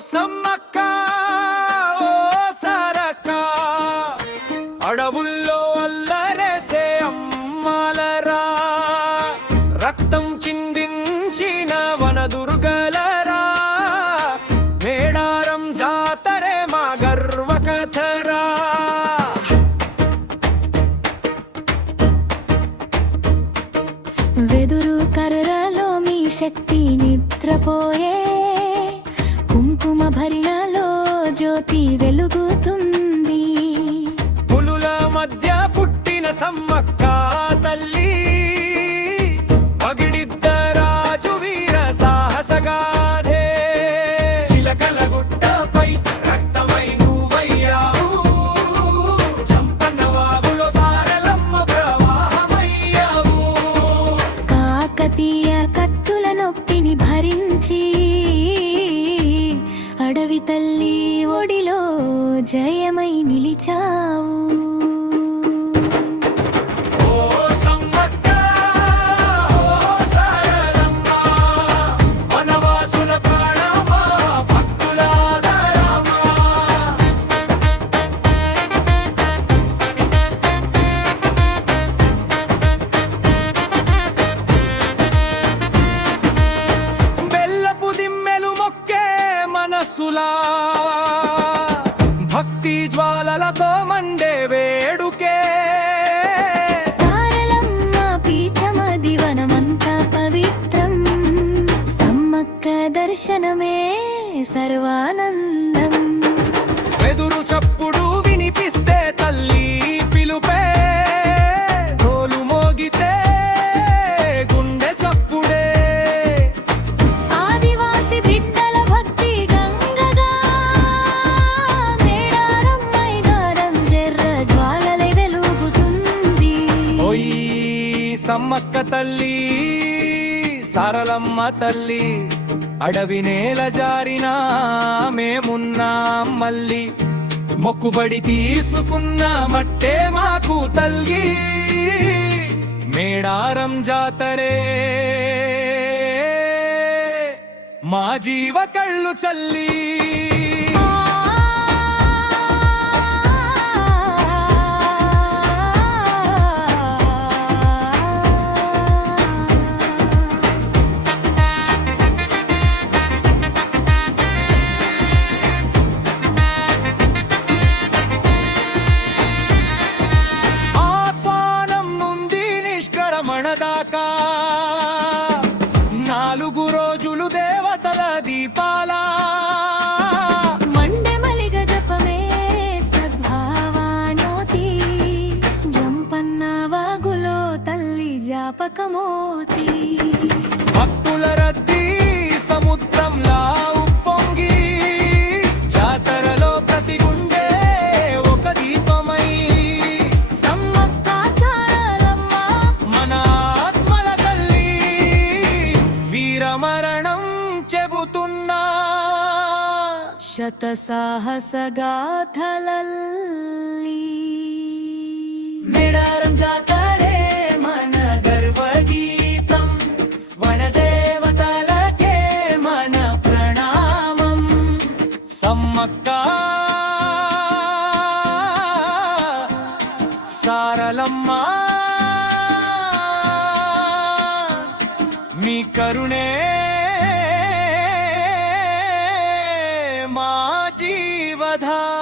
సమ్మక్క ఓ సరక్క. అడవుల్లో అల్లరేసే అమ్మాలరా. రక్తం చిందించిన వనదుర్గలరా. మేడారం జాతరే మా గర్వ కథరా. వెదురు కర్రలో మీ శక్తి నిద్రపోయే కుంకుమ భరిణలో జ్యోతి వెలుగుతుంది. పులుల మధ్య పుట్టిన సమ్మక్క తల్లి పగిడిద్దరాజు వీర సాహసగాధే శిలకల గుట్టపై రక్తమై నువ్వయ్యావు చంపన్న వాగులో సారలమ్మ ప్రవాహమయ్యావు. కాకతీయ కత్తుల నొప్పిని భరించి అడవి తల్లి ఒడిలో జయమై నిలిచావు. మనసులా భక్తి జ్వాలలతో మండే వేడుకే. సారలమ్మ పీఠమది వనమంత పవిత్రం. సమ్మక్క దర్శనమే సర్వానందం. వెదురు చప్పుడు సమ్మక్క తల్లి సారలమ్మ తల్లి అడవి నేల జారినా మేమున్నాం మళ్ళీ. మొక్కుబడి తీసుకున్న మట్టే మాకు తల్లి. మేడారం జాతరే. మా జీవ కళ్ళు చల్లి. నాలుగు రోజులు దేవతల దీపాల. మండె శత సాహస గాథలల్లి. మేడారం జాతరే మన గర్వ గీతం. వనదేవతలకే మన ప్రణామం. సమ్మక్క సారలమ్మ మీ కరుణే మా జీవధార